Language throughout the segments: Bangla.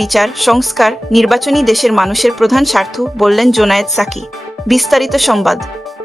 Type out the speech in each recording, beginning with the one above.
বিচার, সংস্কার, নির্বাচনী দেশের মানুষের প্রধান স্বার্থ, বললেন জোনায়েদ সাকি। বিস্তারিত সংবাদ।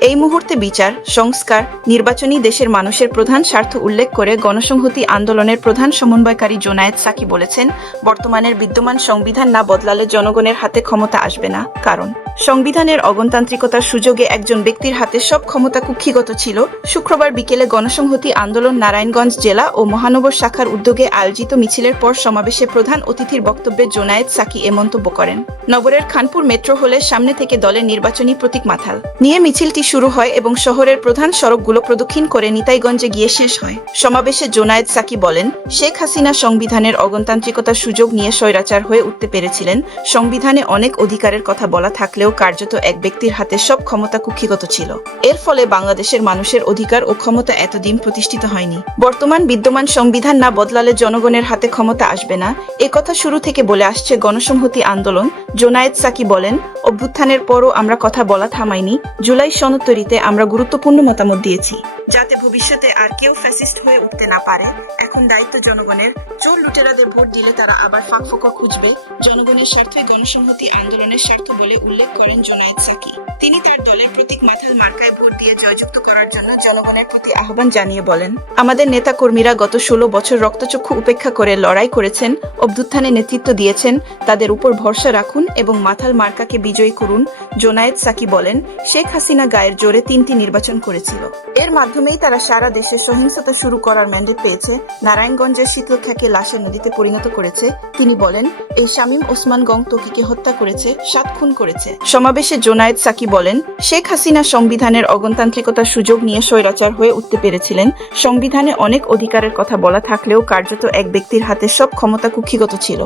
এই মুহূর্তে বিচার, সংস্কার, নির্বাচনী দেশের মানুষের প্রধান স্বার্থ উল্লেখ করে গণসংহতি আন্দোলনের প্রধান সমন্বয়কারী জোনায়েদ সাকি বলেছেন, বর্তমানের বিদ্যমান সংবিধান না বদলালে জনগণের হাতে ক্ষমতা আসবে না। কারণ সংবিধানের অগণতান্ত্রিকতার সুযোগে একজন ব্যক্তির হাতে সব ক্ষমতা কুক্ষিগত ছিল। শুক্রবার বিকেলে গণসংহতি আন্দোলন নারায়ণগঞ্জ জেলা ও মহানগর শাখার উদ্যোগে আয়োজিত মিছিলের পর সমাবেশে প্রধান অতিথির বক্তব্যে জোনায়েদ সাকি এ মন্তব্য করেন। নগরের খানপুর মেট্রো হলের সামনে থেকে দলের নির্বাচনী প্রতীক মাথাল নিয়ে মিছিলটি শুরু হয় এবং শহরের প্রধান সড়কগুলো প্রদক্ষিণ করে নিতাইগঞ্জে গিয়ে শেষ হয়। সমাবেশে জোনায়েদ সাকি বলেন, শেখ হাসিনা সংবিধানের অগণতান্ত্রিকতার সুযোগ নিয়ে স্বৈরাচার হয়ে উঠতে পেরেছিলেন। সংবিধানে অনেক অধিকারের কথা বলা থাকলেও কার্যত এক ব্যক্তির হাতে সব ক্ষমতা কুক্ষিগত ছিল। এর ফলে বাংলাদেশের মানুষের অধিকার ও ক্ষমতা এতদিন প্রতিষ্ঠিত হয়নি। বর্তমান বিদ্যমান সংবিধান না বদলালে জনগণের হাতে ক্ষমতা আসবে না, একথা শুরু থেকে বলে আসছে গণসংহতি আন্দোলন। জোনায়েদ সাকি বলেন, অভ্যুত্থানের পরও আমরা কথা বলা থামাইনি। জুলাই সনদ তৈরিতে আমরা গুরুত্বপূর্ণ মতামত দিয়েছি, যাতে ভবিষ্যতে আর কেউ ফ্যাসিস্ট হয়ে উঠতে না পারে। এখন দায়িত্ব জনগণের। চোর লুটেরাদের ভোট দিলে তারা আবার ফাঁকফোকর খুঁজবে। জনগণের স্বার্থই গণসংহতি আন্দোলনের স্বার্থ বলে উল্লেখ করেন জোনায়েদ সাকি। তিনি তার দলের প্রতীক মাথাল মার্কায় ভোট দিয়ে জয়যুক্ত করার জন্য জনগণের প্রতি আহ্বান জানিয়ে বলেন, আমাদের নেতা কর্মীরা গত 16 বছর রক্তচক্ষু উপেক্ষা করে লড়াই করেছেন, অভ্যুত্থানে নেতৃত্ব দিয়েছেন। তাদের উপর ভরসা রাখুন এবং মাথাল মার্কাকে বিজয়ী করুন। জোনায়েদ সাকি বলেন, শেখ হাসিনা গায়ের জোরে 3টি নির্বাচন করেছিল। এর মাধ্যমেই তারা সারা দেশে সহিংসতা শুরু করার ম্যান্ডেট পেয়েছে। নারায়ণগঞ্জের শীতলক্ষাকে লাশের নদীতে পরিণত করেছে। তিনি বলেন, এই শামীম ওসমান গং তকিকে হত্যা করেছে, 7 খুন করেছে। সমাবেশে জোনায়েদ সাকি বলেন, শেখ হাসিনা সংবিধানের অগণতান্ত্রিকতার সুযোগ নিয়ে স্বৈরাচার হয়ে উঠতে পেরেছিলেন। সংবিধানে অনেক অধিকারের কথা বলা থাকলেও কার্যত এক ব্যক্তির হাতে সব ক্ষমতা কুক্ষিগত ছিল।